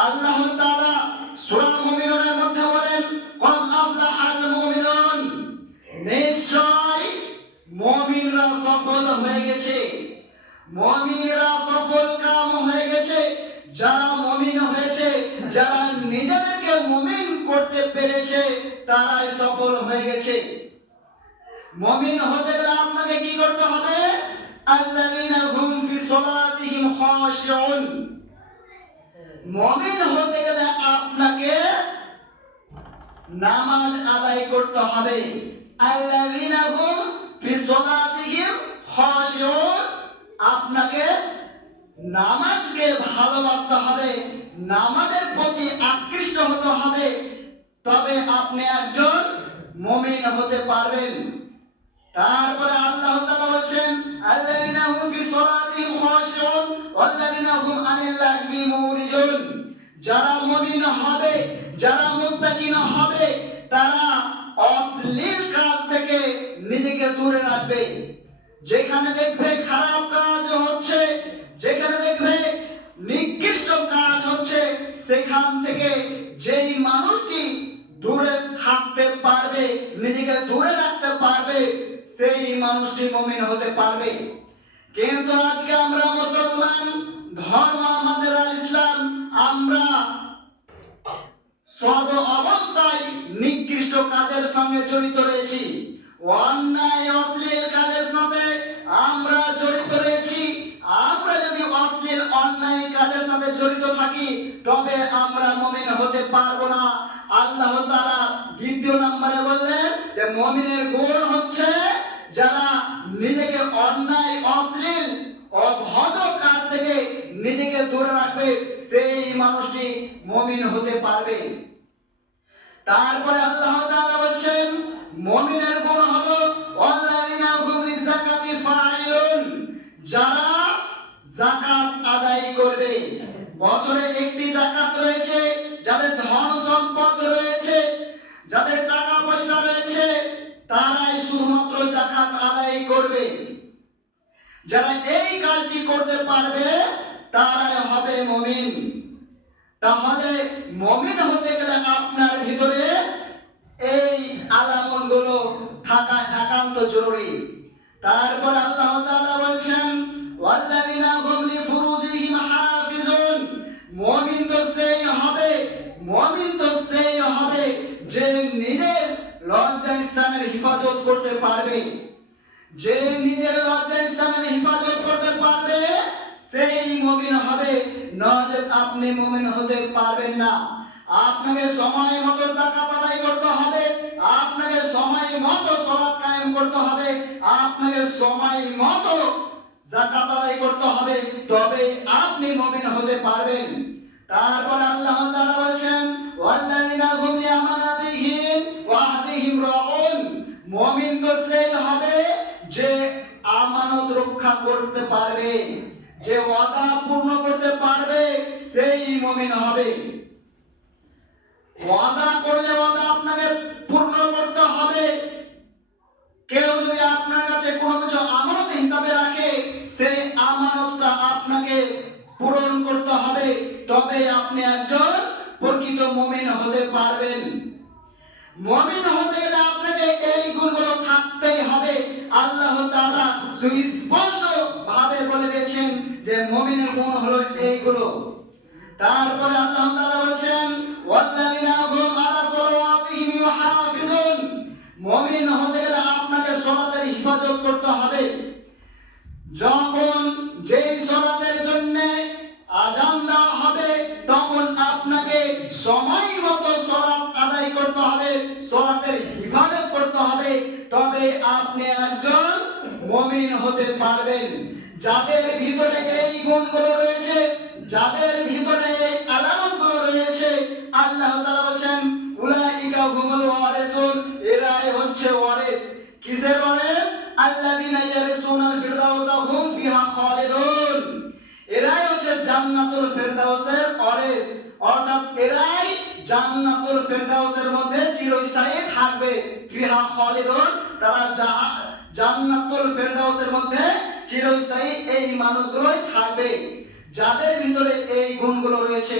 আল্লাহ তাআলা সূরা মুমিনুনের মধ্যে বলেন, ক্বাদ আফলাহাল মুমিনুন, নিশ্চয় মুমিনরা সফল হয়ে গেছে, মুমিনরা সফল কাম হয়ে গেছে। যারা মুমিন হয়েছে, যারা নিজেদেরকে মুমিন করতে পেরেছে, তারাই সফল হয়ে গেছে। মুমিন হতে গেলে আপনাকে কি করতে হবে? আল্লাযীনা হুম ফি সালাতিহিম খাশিউন। মুমিন হতে গেলে আপনাকে নামাজ আদায় করতে হবে। আল্লাযীনা হুম ফি সালাতিহিম খাশিউন, আপনাকে নামাজকে ভালোবাসতে হবে, নামাজের প্রতি আকৃষ্ট হতে হবে, তবে আপনি একজন মুমিন হতে পারবেন। তারপরে আল্লাহ তাআলা বলেন, আল্লাযীনা হুম ফি সালাতিহিম খাশিউন ওয়াল্লাযীনা হুম আনিল লাগবি মুরিজুন। যারা মুমিন হবে, যারা মুত্তাকিন হবে, তারা অশ্লীল কাজ থেকে নিজেকে দূরে রাখবে। যেখানে দেখবে খারাপ কাজ হচ্ছে, যেখানে দেখবে নিকৃষ্ট কাজ হচ্ছে, সেখান থেকে যেই মানুষটি দূরে থাকতে পারবে, নিজেকে দূরে রাখতে পারবে, সেই মানুষটি মুমিন হতে পারবে। কিন্তু আজকে আমরা মুসলমান, ধর্ম আমাদের আল ইসলাম, আমরা সর্ব অবস্থায় নিকৃষ্ট কাজের সঙ্গে জড়িত রয়েছি, অন্যায় অশ্লীল কাজের সাথে আমরা জড়িত রয়েছি। আমরা যদি অশ্লীল অন্যায় কাজের সাথে জড়িত থাকি, তবে আমরা মুমিন হতে পারবো না। আল্লাহ তাআলা দ্বিতীয় নম্বরে বললেন যে মুমিনের গুণ হচ্ছে যারা নিজেকে অন্যায় অশ্লীল অভদ্র কাজ থেকে নিজেকে দূরে রাখবে, সেই মানুষটি মুমিন হতে পারবে। তারপরে আল্লাহ তাআলা বলেন মুমিনের গুণ হলো ওয়াল্লাযিনা হুম লিযাকাতি ফাইলুন, যারা যাকাত আদায় করবে। বছরে একটি যাকাত রয়েছে, যাদের ধন সম্পদ রয়েছে, যাদের টাকা পয়সা রয়েছে, তারাই শুধুমাত্র যাকাত আদায় করবে। যারা এই কাজটি করতে পারবে, তারাই হবে মুমিন। তাহলে মুমিন হতে গেলে আপনার ভিতরে এই আলামতগুলো থাকা একান্ত জরুরি। তারপর আল্লাহ তাআলা বলেন ওয়াল্লাযিনা হুম লিফুরুজিহিম হাফিজুন, মুমিন তো সেই হবে, মুমিন তো সেই হবে যে নিজের লজ্জাস্থানের হিফাজত করতে পারবে। যে নিজের লজ্জাস্থানের হিফাজত করতে পারবে, সেই মুমিন হবে। নচেৎ আপনি মুমিন হতে পারবেন না। আপনাকে সময় মতো যাকাত আদায় করতে হবে, আপনাকে সময় মতো সালাত কায়েম করতে হবে, আপনাকে সময় মতো যাকাত আদায় করতে হবে, তবে আপনি মুমিন হতে পারবেন। তারপর আল্লাহ তাআলা বলেন ওয়াল্লাযিনা হুম লিআমানাতিহিম ওয়া আহদিহিম রাউন, মুমিন তো সেই হবে যে আমানত রক্ষা করতে পারবে, যে ওয়াদা পূর্ণ করতে পারবে, সেই মুমিন হবে। ওয়াদা করলে ওয়াদা আপনাকে পূর্ণ করতে হবে। কেউ যদি আপনার কাছে কোনো কিছু আমানত হিসাবে রাখে, সেই আমানতটা আপনাকে পূরণ করতে হবে, তবে আপনি একজন প্রকৃত মুমিন হতে পারবেন। মুমিন হতে গেলে আপনাকে এই গুণগুলো থাকতেই হবে। আল্লাহ তাআলা সুস্পষ্ট ভাবে বলে দিয়েছেন যে মুমিনের গুণ হলো এইগুলো। তারপরে আল্লাহ তাআলা বলেন ওয়াল্লাযিনা হুম আলা সালাওয়াতিহিম ইউহাফিজুন, মুমিন হতে গেলে আপনাকে সালাতের হিফাজত করতে হবে। যখন যেই সালাতের জন্য আযান দেওয়া হবে, তখন আপনাকে সময় মতো সালাত আদায় করতে হবে, সালাতের হিফাজত করতে হবে, তবে আপনি একজন মুমিন হতে পারবেন। যাদের ভিতরে এই গুণগুলো রয়েছে, যাদের ভিতরে এই আলামতগুলো রয়েছে, আল্লাহ তাআলা বলেন উলাইকা হুমুল ওয়ারিসুন, এরাই হচ্ছে ওয়ারিস। কিসের ওয়ারিস? আল্লাযিনা ইয়ারিসুনাল ফিরদাউসা হুম ফিহা খালিদুন, এরাই হচ্ছে জান্নাতুল ফিরদাউসের ওয়ারিস, অর্থাৎ এরাই জান্নাতুল ফিরদাউসের মধ্যে চিরস্থায়ী থাকবে। ফিহা খালিদুন, তারা জান্নাতুল ফিরদাউসের মধ্যে চিরস্থায়ী এই মানুষগুলোই থাকবে, যাদের ভিতরে এই গুণগুলো রয়েছে।